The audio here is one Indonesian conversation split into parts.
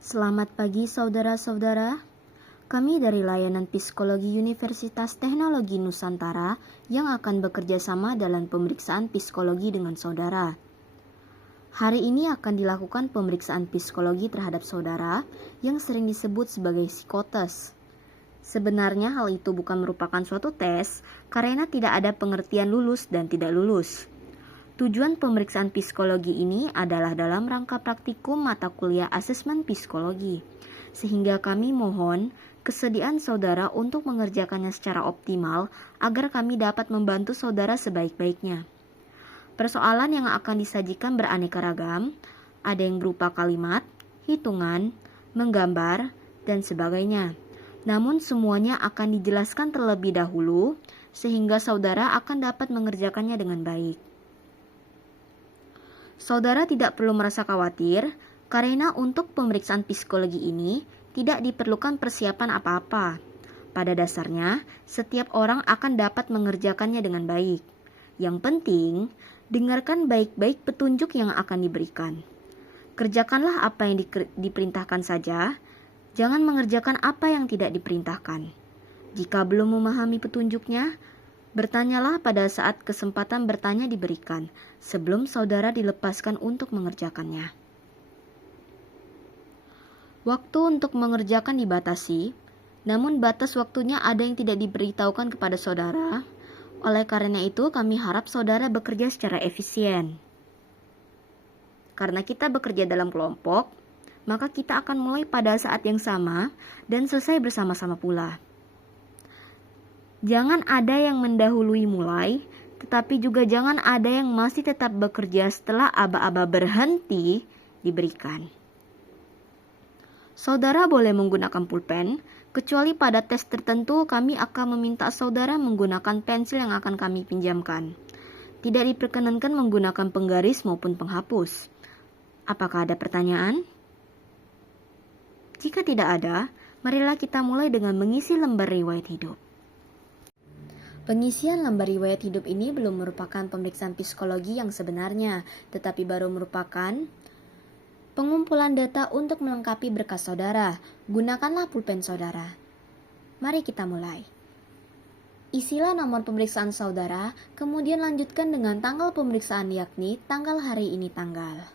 Selamat pagi saudara-saudara. Kami dari Layanan Psikologi Universitas Teknologi Nusantara yang akan bekerja sama dalam pemeriksaan psikologi dengan saudara. Hari ini akan dilakukan pemeriksaan psikologi terhadap saudara yang sering disebut sebagai psikotes. Sebenarnya hal itu bukan merupakan suatu tes karena tidak ada pengertian lulus dan tidak lulus. Tujuan pemeriksaan psikologi ini adalah dalam rangka praktikum mata kuliah asesmen psikologi, sehingga kami mohon kesediaan saudara untuk mengerjakannya secara optimal agar kami dapat membantu saudara sebaik-baiknya. Persoalan yang akan disajikan beraneka ragam, ada yang berupa kalimat, hitungan, menggambar, dan sebagainya. Namun semuanya akan dijelaskan terlebih dahulu, sehingga saudara akan dapat mengerjakannya dengan baik. Saudara tidak perlu merasa khawatir, karena untuk pemeriksaan psikologi ini tidak diperlukan persiapan apa-apa. Pada dasarnya, setiap orang akan dapat mengerjakannya dengan baik. Yang penting, dengarkan baik-baik petunjuk yang akan diberikan. Kerjakanlah apa yang diperintahkan saja, jangan mengerjakan apa yang tidak diperintahkan. Jika belum memahami petunjuknya, bertanyalah pada saat kesempatan bertanya diberikan, sebelum saudara dilepaskan untuk mengerjakannya. Waktu untuk mengerjakan dibatasi, namun batas waktunya ada yang tidak diberitahukan kepada saudara. Oleh karena itu, kami harap saudara bekerja secara efisien. Karena kita bekerja dalam kelompok, maka kita akan mulai pada saat yang sama dan selesai bersama-sama pula. Jangan ada yang mendahului mulai, tetapi juga jangan ada yang masih tetap bekerja setelah aba-aba berhenti diberikan. Saudara boleh menggunakan pulpen, kecuali pada tes tertentu kami akan meminta saudara menggunakan pensil yang akan kami pinjamkan. Tidak diperkenankan menggunakan penggaris maupun penghapus. Apakah ada pertanyaan? Jika tidak ada, marilah kita mulai dengan mengisi lembar riwayat hidup. Pengisian lembar riwayat hidup ini belum merupakan pemeriksaan psikologi yang sebenarnya, tetapi baru merupakan pengumpulan data untuk melengkapi berkas saudara. Gunakanlah pulpen saudara. Mari kita mulai. Isilah nomor pemeriksaan saudara, kemudian lanjutkan dengan tanggal pemeriksaan yakni tanggal hari ini tanggal.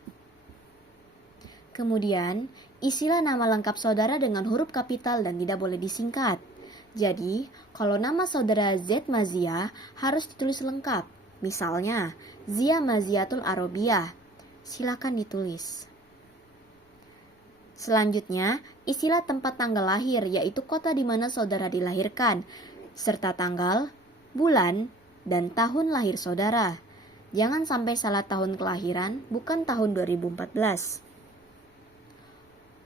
Kemudian, isilah nama lengkap saudara dengan huruf kapital dan tidak boleh disingkat. Jadi, kalau nama saudara Z Mazia harus ditulis lengkap. Misalnya, Zia Maziatul Arobiyah. Silakan ditulis. Selanjutnya, isilah tempat tanggal lahir, yaitu kota di mana saudara dilahirkan, serta tanggal, bulan, dan tahun lahir saudara. Jangan sampai salah tahun kelahiran, bukan tahun 2014.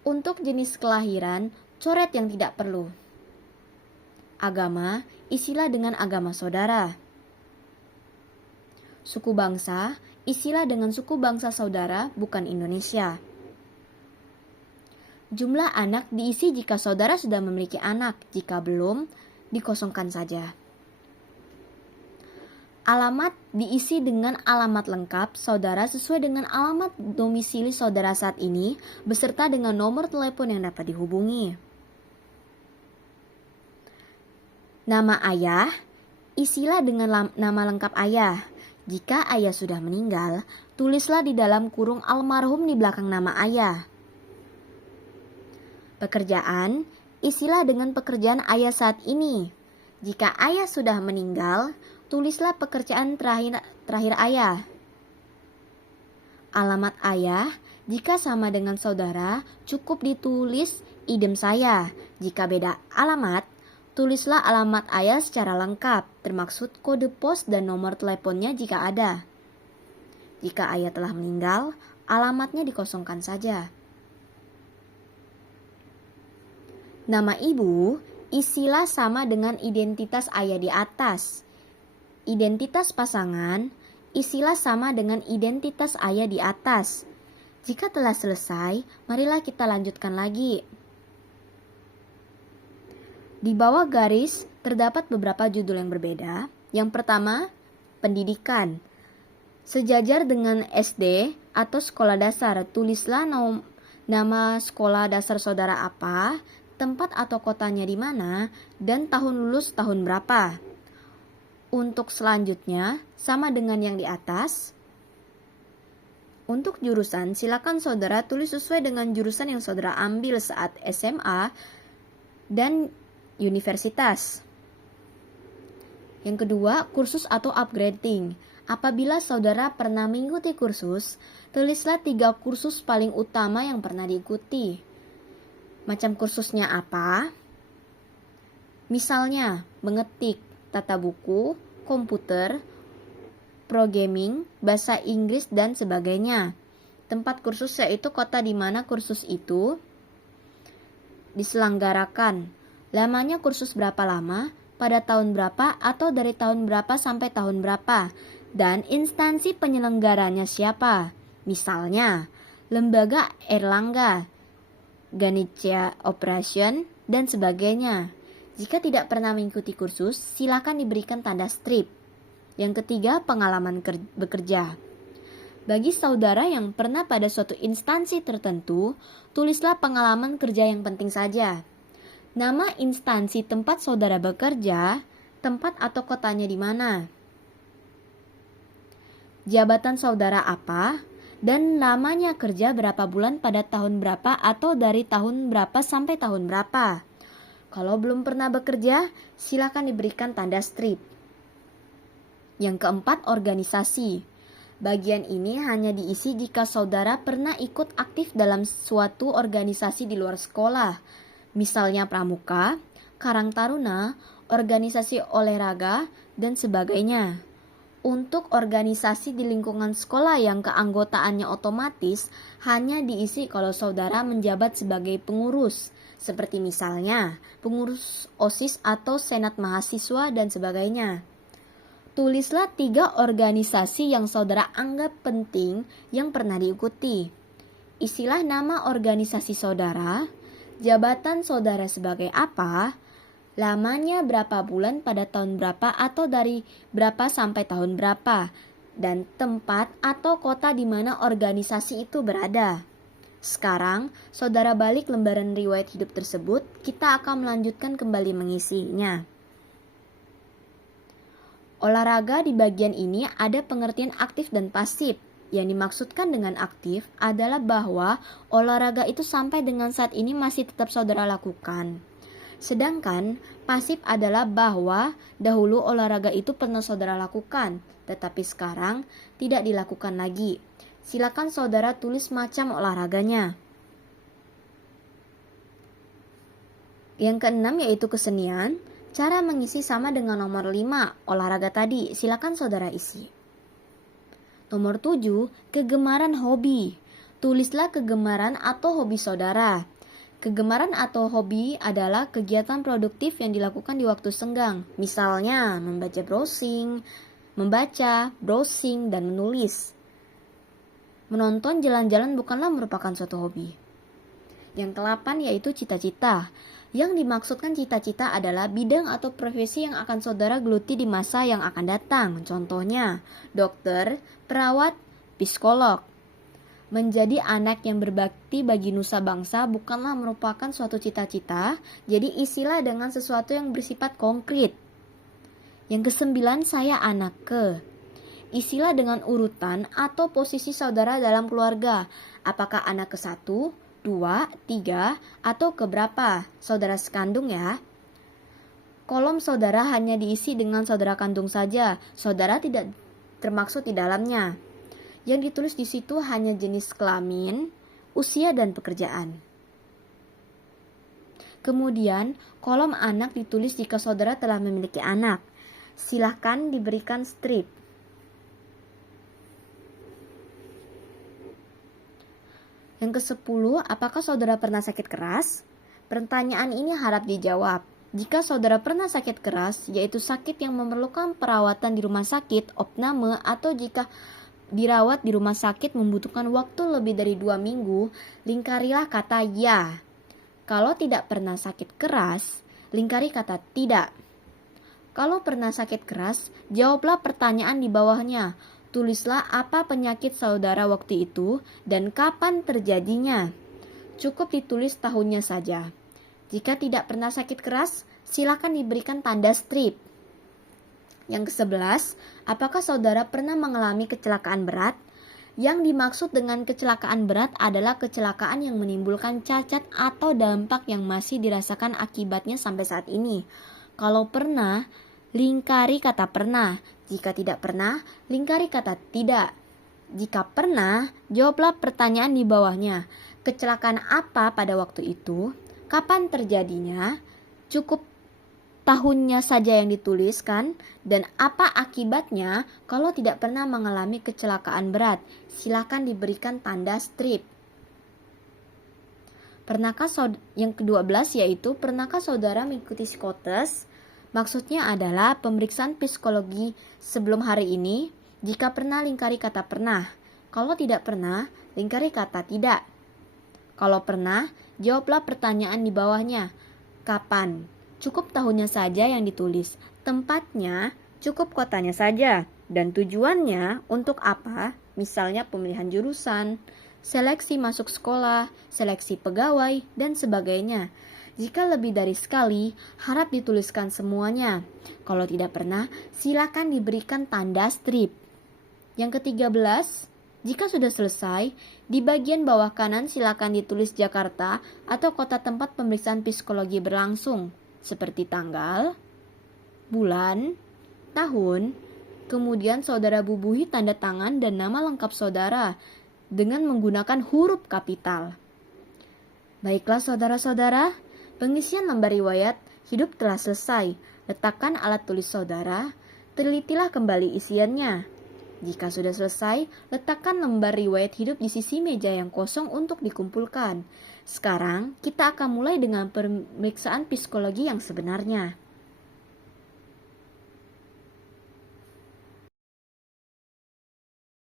Untuk jenis kelahiran, coret yang tidak perlu. Agama, isilah dengan agama saudara. Suku bangsa, isilah dengan suku bangsa saudara, bukan Indonesia. Jumlah anak diisi jika saudara sudah memiliki anak, jika belum, dikosongkan saja. Alamat diisi dengan alamat lengkap saudara sesuai dengan alamat domisili saudara saat ini, beserta dengan nomor telepon yang dapat dihubungi. Nama ayah, isilah dengan nama lengkap ayah. Jika ayah sudah meninggal, tulislah di dalam kurung almarhum di belakang nama ayah. Pekerjaan, isilah dengan pekerjaan ayah saat ini. Jika ayah sudah meninggal, tulislah pekerjaan terakhir ayah. Alamat ayah, jika sama dengan saudara, cukup ditulis idem saya. Jika beda alamat, tulislah alamat ayah secara lengkap, termaksud kode pos dan nomor teleponnya jika ada. Jika ayah telah meninggal, alamatnya dikosongkan saja. Nama ibu, isilah sama dengan identitas ayah di atas. Identitas pasangan, isilah sama dengan identitas ayah di atas. Jika telah selesai, marilah kita lanjutkan lagi. Di bawah garis terdapat beberapa judul yang berbeda. Yang pertama, pendidikan. Sejajar dengan SD atau sekolah dasar, tulislah Nama sekolah dasar saudara apa, tempat atau kotanya di mana, dan tahun lulus tahun berapa. Untuk selanjutnya, sama dengan yang di atas. Untuk jurusan, silakan saudara tulis sesuai dengan jurusan yang saudara ambil saat SMA dan universitas. Yang kedua, kursus atau upgrading. Apabila saudara pernah mengikuti kursus, tulislah 3 kursus paling utama yang pernah diikuti. Macam kursusnya apa? Misalnya, mengetik, tata buku, komputer, programming, bahasa Inggris, dan sebagainya. Tempat kursus yaitu kota di mana kursus itu diselenggarakan. Lamanya kursus berapa lama, pada tahun berapa, atau dari tahun berapa sampai tahun berapa, dan instansi penyelenggaranya siapa. Misalnya, Lembaga Erlangga, Ganesha Operation, dan sebagainya. Jika tidak pernah mengikuti kursus, silakan diberikan tanda strip. Yang ketiga, pengalaman bekerja. Bagi saudara yang pernah pada suatu instansi tertentu, tulislah pengalaman kerja yang penting saja. Nama instansi tempat saudara bekerja, tempat atau kotanya di mana. Jabatan saudara apa, dan lamanya kerja berapa bulan pada tahun berapa atau dari tahun berapa sampai tahun berapa. Kalau belum pernah bekerja, silakan diberikan tanda strip. Yang keempat, organisasi. Bagian ini hanya diisi jika saudara pernah ikut aktif dalam suatu organisasi di luar sekolah. Misalnya pramuka, karang taruna, organisasi olahraga, dan sebagainya. Untuk organisasi di lingkungan sekolah yang keanggotaannya otomatis hanya diisi kalau saudara menjabat sebagai pengurus. Seperti misalnya pengurus OSIS atau Senat Mahasiswa dan sebagainya. Tulislah 3 organisasi yang saudara anggap penting yang pernah diikuti. Isilah nama organisasi saudara, jabatan saudara sebagai apa, lamanya berapa bulan pada tahun berapa atau dari berapa sampai tahun berapa, dan tempat atau kota di mana organisasi itu berada. Sekarang, saudara balik lembaran riwayat hidup tersebut, kita akan melanjutkan kembali mengisinya. Olahraga di bagian ini ada pengertian aktif dan pasif. Yang dimaksudkan dengan aktif adalah bahwa olahraga itu sampai dengan saat ini masih tetap saudara lakukan. Sedangkan pasif adalah bahwa dahulu olahraga itu pernah saudara lakukan, tetapi sekarang tidak dilakukan lagi. Silakan saudara tulis macam olahraganya. Yang keenam yaitu kesenian. Cara mengisi sama dengan nomor 5, olahraga tadi. Silakan saudara isi. Nomor 7, kegemaran hobi. Tulislah kegemaran atau hobi saudara. Kegemaran atau hobi adalah kegiatan produktif yang dilakukan di waktu senggang. Misalnya, membaca, browsing, dan menulis. Menonton jalan-jalan bukanlah merupakan suatu hobi. Yang ke-8 yaitu cita-cita. Yang dimaksudkan cita-cita adalah bidang atau profesi yang akan saudara geluti di masa yang akan datang. Contohnya, dokter, perawat, psikolog. Menjadi anak yang berbakti bagi nusa bangsa bukanlah merupakan suatu cita-cita, jadi isilah dengan sesuatu yang bersifat konkret. Yang ke-9, saya anak ke. Isilah dengan urutan atau posisi saudara dalam keluarga. Apakah anak ke-1, 2, 3, atau keberapa? Saudara sekandung ya. Kolom saudara hanya diisi dengan saudara kandung saja. Saudara tidak termaksud di dalamnya. Yang ditulis di situ hanya jenis kelamin, usia, dan pekerjaan. Kemudian, kolom anak ditulis jika saudara telah memiliki anak. Silahkan diberikan strip. Yang ke-10, apakah saudara pernah sakit keras? Pertanyaan ini harap dijawab. Jika saudara pernah sakit keras, yaitu sakit yang memerlukan perawatan di rumah sakit, opname, atau jika dirawat di rumah sakit membutuhkan waktu lebih dari 2 minggu, lingkarilah kata ya. Kalau tidak pernah sakit keras, lingkari kata tidak. Kalau pernah sakit keras, jawablah pertanyaan di bawahnya. Tulislah apa penyakit saudara waktu itu dan kapan terjadinya. cukup ditulis tahunnya saja. Jika tidak pernah sakit keras, silakan diberikan tanda strip. Yang ke-11, apakah saudara pernah mengalami kecelakaan berat? Yang dimaksud dengan kecelakaan berat adalah kecelakaan yang menimbulkan cacat atau dampak yang masih dirasakan akibatnya sampai saat ini. Kalau pernah, lingkari kata pernah. Jika tidak pernah, lingkari kata tidak. Jika pernah, jawablah pertanyaan di bawahnya. Kecelakaan apa pada waktu itu? Kapan terjadinya? Cukup tahunnya saja yang dituliskan, dan apa akibatnya kalau tidak pernah mengalami kecelakaan berat. Silakan diberikan tanda strip. Yang ke-12 yaitu pernahkah saudara mengikuti psikotes? Maksudnya adalah pemeriksaan psikologi sebelum hari ini. Jika pernah, lingkari kata pernah. Kalau tidak pernah, lingkari kata tidak. Kalau pernah, jawablah pertanyaan di bawahnya. Kapan? Cukup tahunnya saja yang ditulis. Tempatnya, cukup kotanya saja. Dan tujuannya untuk apa? Misalnya pemilihan jurusan, seleksi masuk sekolah, seleksi pegawai, dan sebagainya. Jika lebih dari sekali, harap dituliskan semuanya. Kalau tidak pernah, silakan diberikan tanda strip. Yang ke-13, jika sudah selesai, di bagian bawah kanan silakan ditulis Jakarta atau kota tempat pemeriksaan psikologi berlangsung, seperti tanggal, bulan, tahun, kemudian saudara bubuhi tanda tangan dan nama lengkap saudara dengan menggunakan huruf kapital. Baiklah saudara-saudara, pengisian lembar riwayat hidup telah selesai. Letakkan alat tulis saudara, telitilah kembali isiannya. Jika sudah selesai, letakkan lembar riwayat hidup di sisi meja yang kosong untuk dikumpulkan. Sekarang, kita akan mulai dengan pemeriksaan psikologi yang sebenarnya.